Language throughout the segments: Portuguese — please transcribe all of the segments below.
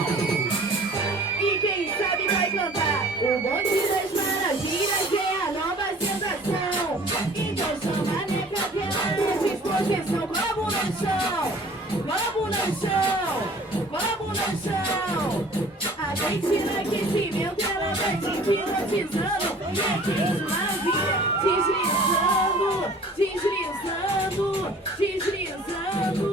E quem sabe vai cantar. O bonde das maravilhas é a nova sensação. Então chama a neca que ela é disposição. Vamos no chão, vamos no chão, vamos no chão. A gente no aquecimento ela vai te hipnotizando. E é quente maravilha, deslizando, deslizando, deslizando.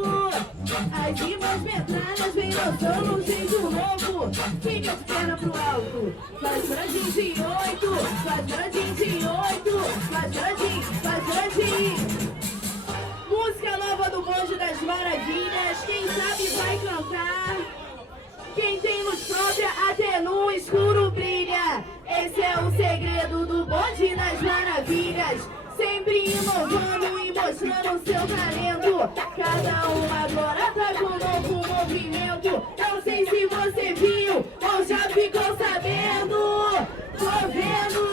As rimas metralhas vem lançando um jeito novo. Fica de perna pro alto, faz grandinho de 8, faz grandinho de 8, faz grandinho, faz grandinho. Música nova do Bonde das Maravilhas, quem sabe vai cantar. Quem tem luz própria até no escuro brilha. Esse é o segredo do Bonde das Maravilhas. Sempre inovando e mostrando seu talento. Cada uma agora tá com um novo movimento. Não sei se você viu ou já ficou sabendo. Tô vendo,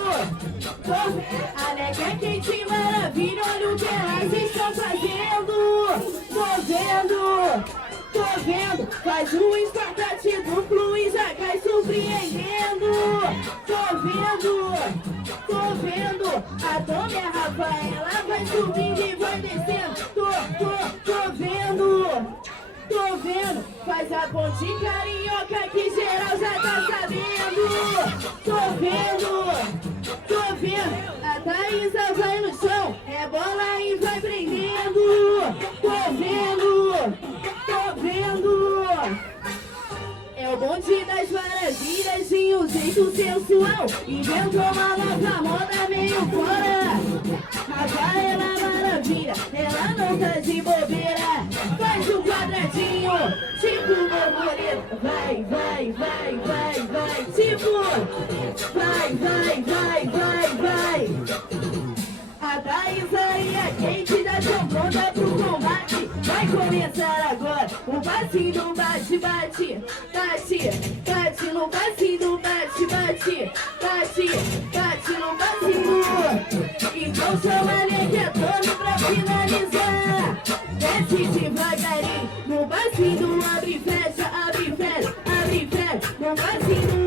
tô vendo. A nega é quente maravilha, olha o que elas estão fazendo. Tô vendo, tô vendo. Faz um espacate duplo e já cai surpreendendo. Tô vendo, tô vendo. A Dona e a Rafaela vai subindo e vai descendo. Tô vendo, tô vendo. Faz a ponte carioca que geral já tá sabendo. Tô vendo, tô vendo. A Thaísa vai no chão, rebola e vai prendendo. Tô vendo, tô vendo. É o Bonde das Maravilhas em um jeito sensual. Inventou uma nova moda meio fora. Rafaela Maravilha, ela não tá de bobeira. Faz um quadradinho, tipo borboleta. Vai, vai, vai, vai, vai. Tipo, vai, vai, vai, vai, vai. A Thaísa e a Kate já estão prontas pro combate. Vai começar agora o passinho do bate, bate, bate, bate no passinho do bate, bate, bate, bate no passinho. Então chama a neguetona pra finalizar. Desce devagarinho no passinho do abre e fecha, abre e fecha, abre e fecha. No passinho